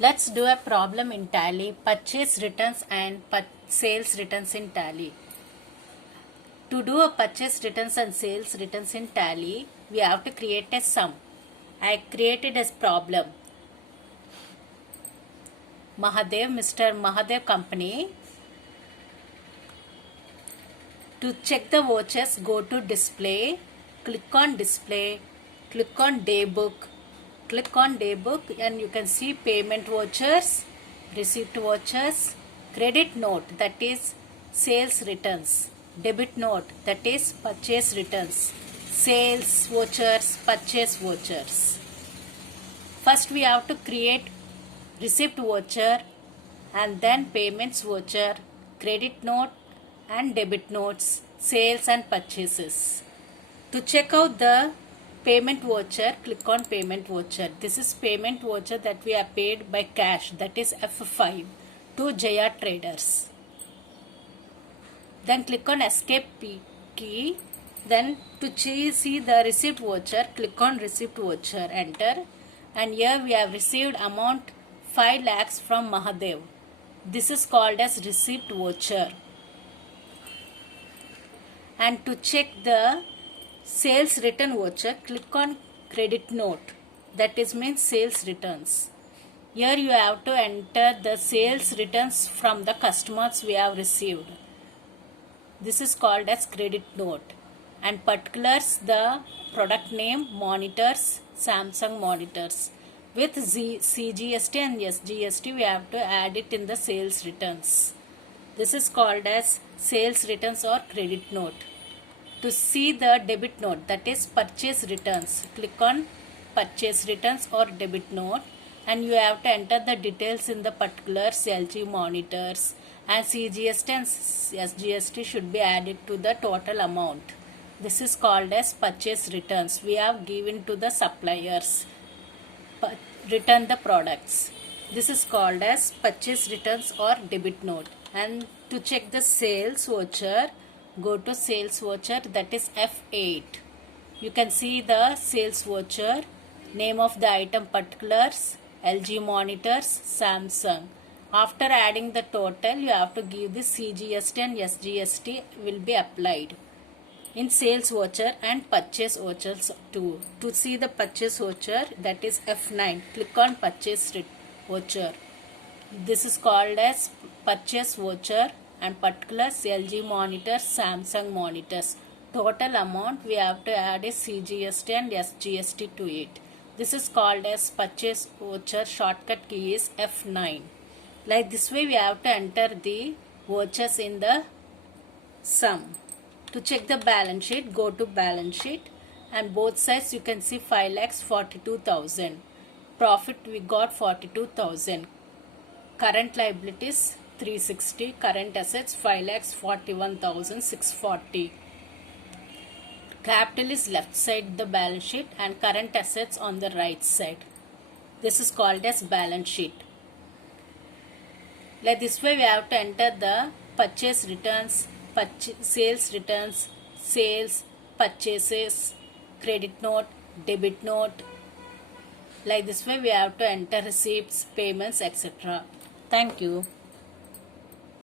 Let's do a problem in Tally, purchase returns and sales returns in Tally. To do a purchase returns and sales returns in Tally, we have to create a sum. I created a problem. Mr. Mahadev Company. To check the vouchers, go to display, click on display, click on daybook, and you can see payment vouchers, receipt vouchers, credit note that is sales returns, debit note that is purchase returns, sales vouchers, purchase vouchers. First we have to create receipt voucher and then payments voucher, credit note and debit notes, sales and purchases. To check out the payment voucher, click on payment voucher. This is payment voucher that we are paid by cash, that is F5 to Jaya Traders. Then click on escape key. Then to see the receipt voucher, click on receipt voucher, enter. And here we have received amount 5 lakhs from Mahadev. This is called as receipt voucher. And to check the sales return voucher, click on credit note, that is means sales returns. Here you have to enter the sales returns from the customers we have received. This is called as credit note. And particulars, the product name, monitors, Samsung monitors. With CGST and SGST we have to add it in the sales returns. This is called as sales returns or credit note. To see the debit note, that is purchase returns, click on purchase returns or debit note, and you have to enter the details in the particulars, LG monitors, and CGST and SGST should be added to the total amount. This is called as purchase returns. We have given to the suppliers, return the products. This is called as purchase returns or debit note. And to check the sales voucher, go to sales voucher, that is F8. You can see the sales voucher, name of the item particulars, LG monitors, Samsung. After adding the total, you have to give the CGST and SGST will be applied in sales voucher and purchase vouchers too. To see the purchase voucher, that is F9, click on purchase voucher. This is called as purchase voucher and particulars, LG monitors, Samsung monitors. Total amount we have to add is CGST and SGST to it. This is called as purchase voucher. Shortcut key is F9. Like this way we have to enter the vouchers in the sum. To check the balance sheet, go to balance sheet, and both sides you can see 5,42,000. Profit we got 42,000. Current liabilities 360, current assets 5,41,640. Capital is left side the balance sheet and current assets on the right side. This is called as balance sheet. Like this way we have to enter the purchase returns, sales returns, sales, purchases, credit note, debit note. Like this way we have to enter receipts, payments, etc. Thank you.